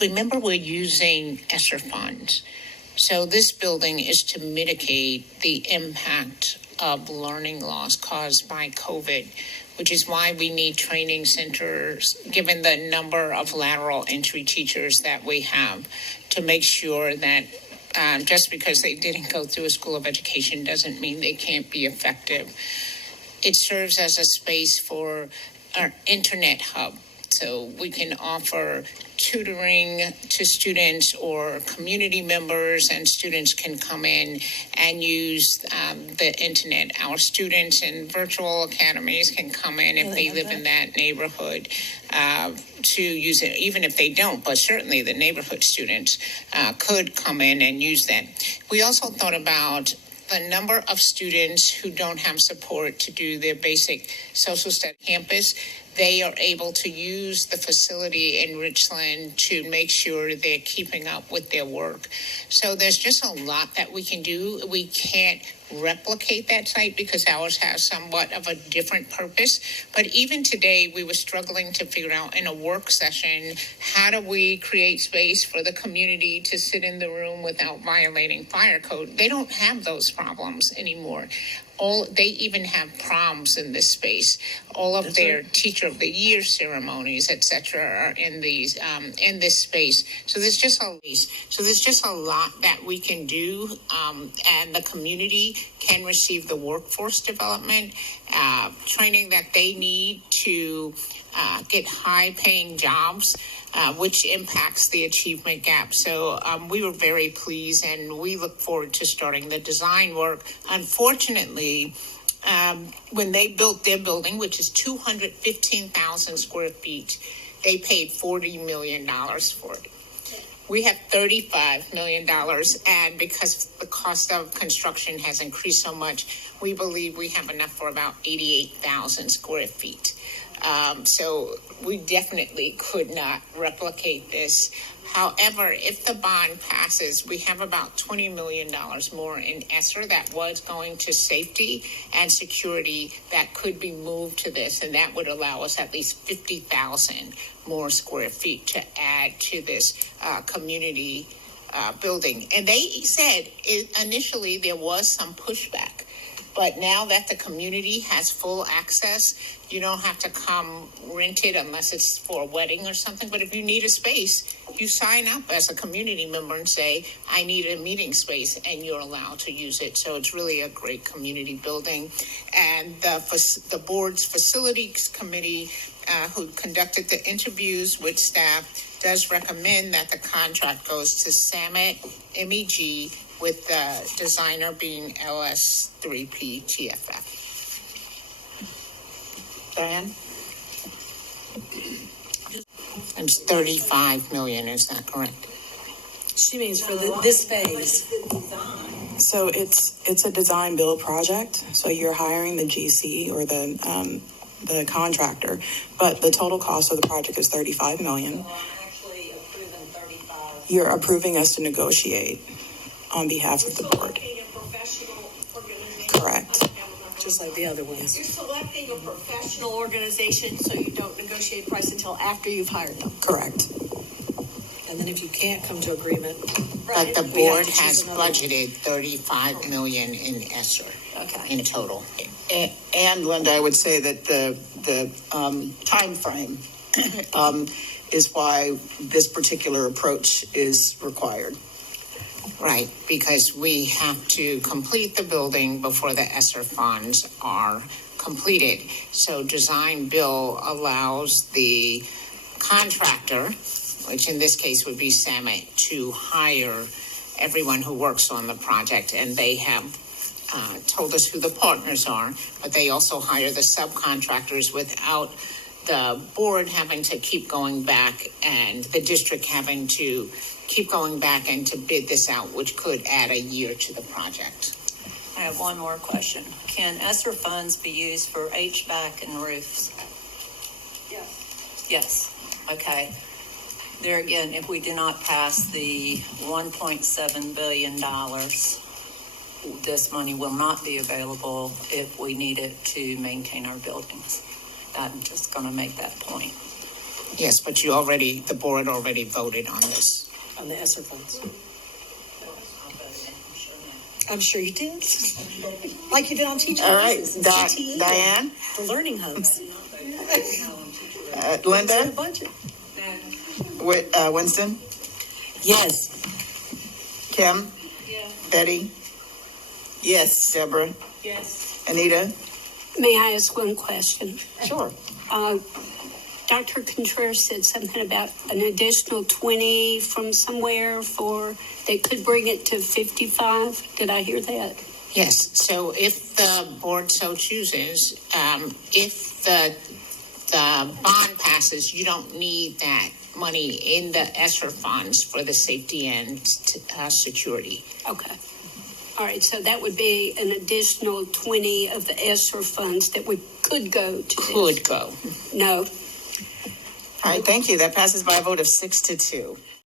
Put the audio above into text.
remember we're using ESSR funds. So this building is to mitigate the impact of learning loss caused by COVID, which is why we need training centers, given the number of lateral entry teachers that we have, to make sure that just because they didn't go through a school of education doesn't mean they can't be effective. It serves as a space for our internet hub. So we can offer tutoring to students or community members, and students can come in and use the internet. Our students in virtual academies can come in if they live in that neighborhood to use it, even if they don't, but certainly the neighborhood students could come in and use that. We also thought about the number of students who don't have support to do their basic social studies campus. They are able to use the facility in Richland to make sure they're keeping up with their work. So there's just a lot that we can do. We can't replicate that site because ours has somewhat of a different purpose. But even today, we were struggling to figure out in a work session, how do we create space for the community to sit in the room without violating fire code? They don't have those problems anymore. They even have proms in this space. All of their Teacher of the Year ceremonies, etc., are in these in this space. So there's just a lot that we can do, and the community can receive the workforce development training that they need to get high-paying jobs, which impacts the achievement gap. So we were very pleased, and we look forward to starting the design work. Unfortunately, when they built their building, which is 215,000 square feet, they paid $40 million for it. We have $35 million, and because the cost of construction has increased so much, we believe we have enough for about 88,000 square feet. So we definitely could not replicate this. However, if the bond passes, we have about $20 million more in ESSR that was going to safety and security that could be moved to this, and that would allow us at least 50,000 more square feet to add to this community building. And they said initially there was some pushback, but now that the community has full access, you don't have to come rent it unless it's for a wedding or something. But if you need a space, you sign up as a community member and say, I need a meeting space, and you're allowed to use it. So it's really a great community building. And the board's facilities committee, who conducted the interviews with staff, does recommend that the contract goes to Samet MEG, with the designer being LS3P TFF. Diane? It's $35 million, is that correct? She means for this phase. So it's a design build project. So you're hiring the GC or the contractor, but the total cost of the project is $35 million. So I'm actually approving 35. You're approving us to negotiate on behalf of the board. Correct. Just like the other ones. You're selecting a professional organization so you don't negotiate price until after you've hired them. Correct. And then if you can't come to agreement, But the board has budgeted $35 million in ESSR in total. And Linda, I would say that the time frame is why this particular approach is required. Right, because we have to complete the building before the ESSR funds are completed. So design bill allows the contractor, which in this case would be Samet, to hire everyone who works on the project. And they have told us who the partners are, but they also hire the subcontractors without the board having to keep going back and the district having to keep going back and to bid this out, which could add a year to the project. I have one more question. Can ESSR funds be used for HVAC and roofs? Yes. Yes. Okay. There again, if we do not pass the $1.7 billion, this money will not be available if we need it to maintain our buildings. I'm just going to make that point. Yes, but the board already voted on this. on the ESSER funds. I'm sure you did. Like you did on teaching All right, assistants and CTE. Diane, The learning hubs. Linda, Budget. Winston, Yes. Kim, Betty, Yes. Deborah, Yes. Anita. May I ask one question? Sure. Dr. Contreras said something about an additional 20 from somewhere that could bring it to 55. Did I hear that? Yes, so if the board so chooses, if the bond passes, you don't need that money in the ESSER funds for the safety and security. Okay. All right, so that would be an additional 20 of the ESSER funds that we could go to this. Could go. No. All right, thank you. That passes by a vote of 6-2.